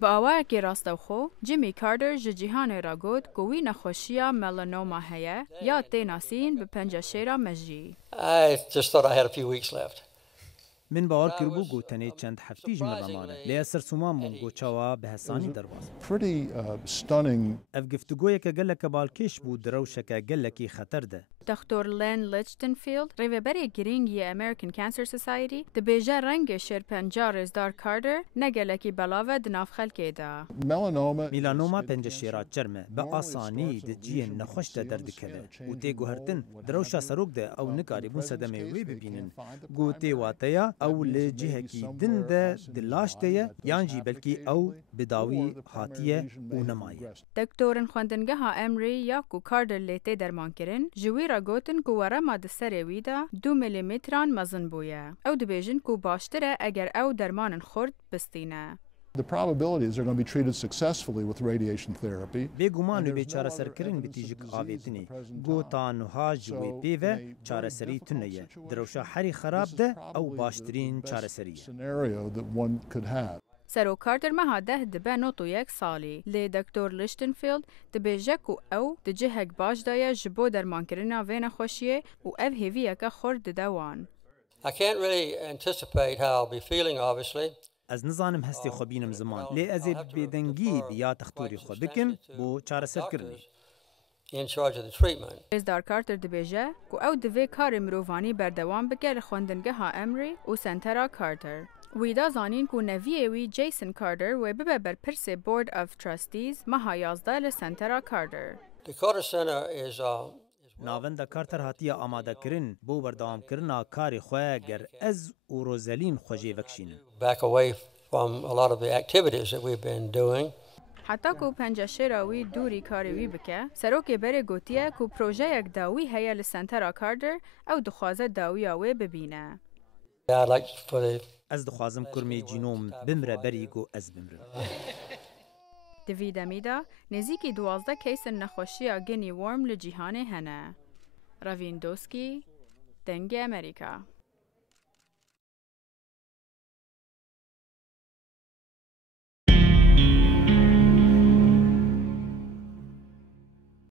با آوایەکی ڕاستەوخۆ جیمی کارتر ji cîhanê ra got ku wî nexweşiya melanoma heye ya tê nasîn bi penceşêra mejî. I just thought I had a few weeks left. من باور کربو گوتنی چند هفتی جمرمانه لی سرسومان من گوچاوا به حسانی درواز. Pretty stunning. اف گفتگوی که گله که بالکش بود دروشه که گله کی خطر ده. دکتر لین لیچتنفیلد ریوبری گرینگی امریکن کانسر سوسایتی دبیجه رنگ شێرپه رزدار کارتر نگلکی بلاوه دناف خلکی دا. میلانوما پنج شیرات چرمه به آسانی د جین نخوش ده درد کده و تی گوهرتن دروشه سروک ده او نکاری بون صدمه وی ببینن گوتی واتیا او لجهه کی دن ده دلاش ده یانجی بلکی او بداوی هاتیه و نمایه. دکتورن خواندنگه ها امری یا کو کارتر لیته درمان کرن جوی را گوتن کو وره ماد سری ویدا 2 میلیمتران مزن بویه او دبیجن کو باشتره اگر او درمان خورد بستینه. The probabilities are going to be treated successfully with radiation therapy. بێگومان و بێچارە سەرکردن بتیژک ئاوێتنی گۆتان وها جوێ پێوە چارەسەری تونەیە درەوشە هەری خراپ دە ئەو باشترین چارەسەریە. سەرۆ کارتر مەها 10 دبە 91 ساڵی لێ دکتۆر لیشتنفیلد دەبێژە ku ئەو دجهێک باش دایە ji بۆ دەرمانکردنا vê nexweşiyê û ev hêviyeke xor dide wan. I can't really anticipate how I'll be feeling, obviously. از نزانم هستی خو بینم زمان لی از بدنگی بیا تختوری خو بکم بو چارەسەرکردنی. رزدار کارتر دبیجه کو او دوی کار مروفانی بردوام بکه لخواندنگه امری و سنترا کارتر. ویدا زانین کو نویه وی جیسن کارتر و ببه بر پرس بورد اف تراستیز مها 11 لسنترا کارتر. ناوەندە کارتر هاتیە ئامادەکردن بۆ بەردەوامکردنا کاری خۆیان گەر ئەز و ڕۆزەلین خۆشێ بەکشینن. حتا کو پەنجەشێرا وی دووری کاری وی بکە سەرۆکێ بەرێ گوتیە کو پرۆژەیەک داوی هەیە لە سنتەرا کارتر ئەو دخوازە داویە وێ ببینە. ئەس دخوازم کورمێ جینۆم بمرە بەریگ و ئەس بمرم. دوی دمیدا نزیکی 12 کیسن نخوشیە گنی وارم لە جیهانê hene. ڕەڤین دۆسکی دەنگی ئەمریکا.